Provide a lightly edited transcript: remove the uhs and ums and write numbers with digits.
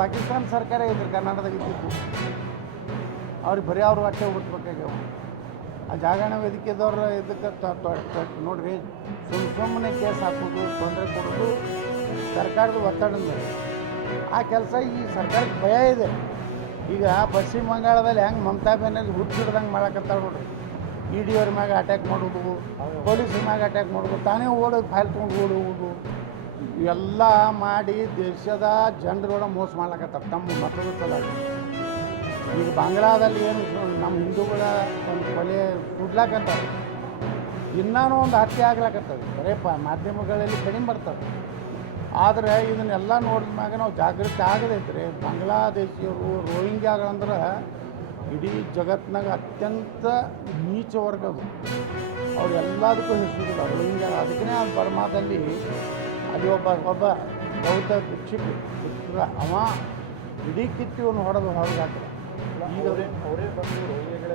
ಪಾಕಿಸ್ತಾನ ಸರ್ಕಾರ ಇದ್ರು ಕರ್ನಾಟಕದಾಗ ಇದ್ದಿದ್ದು ಅವ್ರಿಗೆ ಬರೀ ಅವ್ರು ಅಟ್ಟೆ ಹುಡ್ಬೇಕಾಗ್ಯಾವ ಆ ಜಾಗರಣ ವೇದಿಕೆದವ್ರು ಇದಕ್ಕೆ ನೋಡ್ರಿ ಸುಮ್ಮನೆ ಕೇಸ್ ಹಾಕೋದು ತೊಂದರೆ ಕೊಡೋದು ಸರ್ಕಾರದ ಒತ್ತಡದ ಮೇಲೆ ಆ ಕೆಲಸ ಈ ಸರ್ಕಾರಕ್ಕೆ ಭಯ ಇದೆ. ಈಗ ಪಶ್ಚಿಮ ಬಂಗಾಳದಲ್ಲಿ ಹೆಂಗೆ ಮಮತಾ ಬ್ಯಾನರ್ಜಿ ಹುಟ್ಟಿಡ್ದಂಗೆ ಮಾಡಕತ್ತಾಳೆ ನೋಡ್ರಿ. ಇ ಡಿ ಅವ್ರ ಮ್ಯಾಗ ಅಟ್ಯಾಕ್ ಮಾಡೋದು, ಪೊಲೀಸರ ಮ್ಯಾಗ ಅಟ್ಯಾಕ್ ಮಾಡೋದು, ತಾನೇ ಓಡೋದು ಫೈಲ್ ತೊಗೊಂಡು ಓಡುವುದು, ಇವೆಲ್ಲ ಮಾಡಿ ದೇಶದ ಜನರುಗಳ ಮೋಸ ಮಾಡ್ಲಕತ್ತಾರೆ ತಮ್ಮ ಮತದ ಸಲುವಾಗಿ. ಈಗ ಬಾಂಗ್ಲಾದಲ್ಲಿ ಏನು ನಮ್ಮ ಹಿಂದೂಗಳ ಒಂದು ಕೊಲೆ ಸುಡ್ಲಾಕತ್ತಾರೆ, ಇನ್ನೂ ಒಂದು ಹತ್ಯೆ ಆಗ್ಲಾಕತ್ತವೆ. ಬರೀ ಮಾಧ್ಯಮಗಳಲ್ಲಿ ಕಡಿಮೆ ಬರ್ತವೆ. ಆದರೆ ಇದನ್ನೆಲ್ಲ ನೋಡಿದ ಮ್ಯಾಗ ನಾವು ಜಾಗೃತಿ ಆಗದೈತ್ರಿ. ಬಾಂಗ್ಲಾದೇಶಿಯವರು ರೋಹಿಂಗ್ಯಾಗಳಂದ್ರೆ ಇಡೀ ಜಗತ್ತಿನಾಗ ಅತ್ಯಂತ ನೀಚ ವರ್ಗ ಅದು. ಅವ್ರು ಎಲ್ಲದಕ್ಕೂ ಹೆಸರಿಲ್ಲ ರೋಹಿಂಗ್ಯಾ. ಅದಕ್ಕೇ ಅದು ಬರ್ಮಾದಲ್ಲಿ ಅಲ್ಲಿ ಒಬ್ಬ ಬೌದ್ಧ ಭಿಕ್ಷುಕ ಅವ ಇಡೀ ಕಿತ್ತಿವನ್ನು ಹೊಡೆದು ಹೊರಗೆ ಹಾಕಿದ. ಈಗ ಅವರೇ ಬಂದು ರೋಹಿಂಗ್ಯಾಗಳ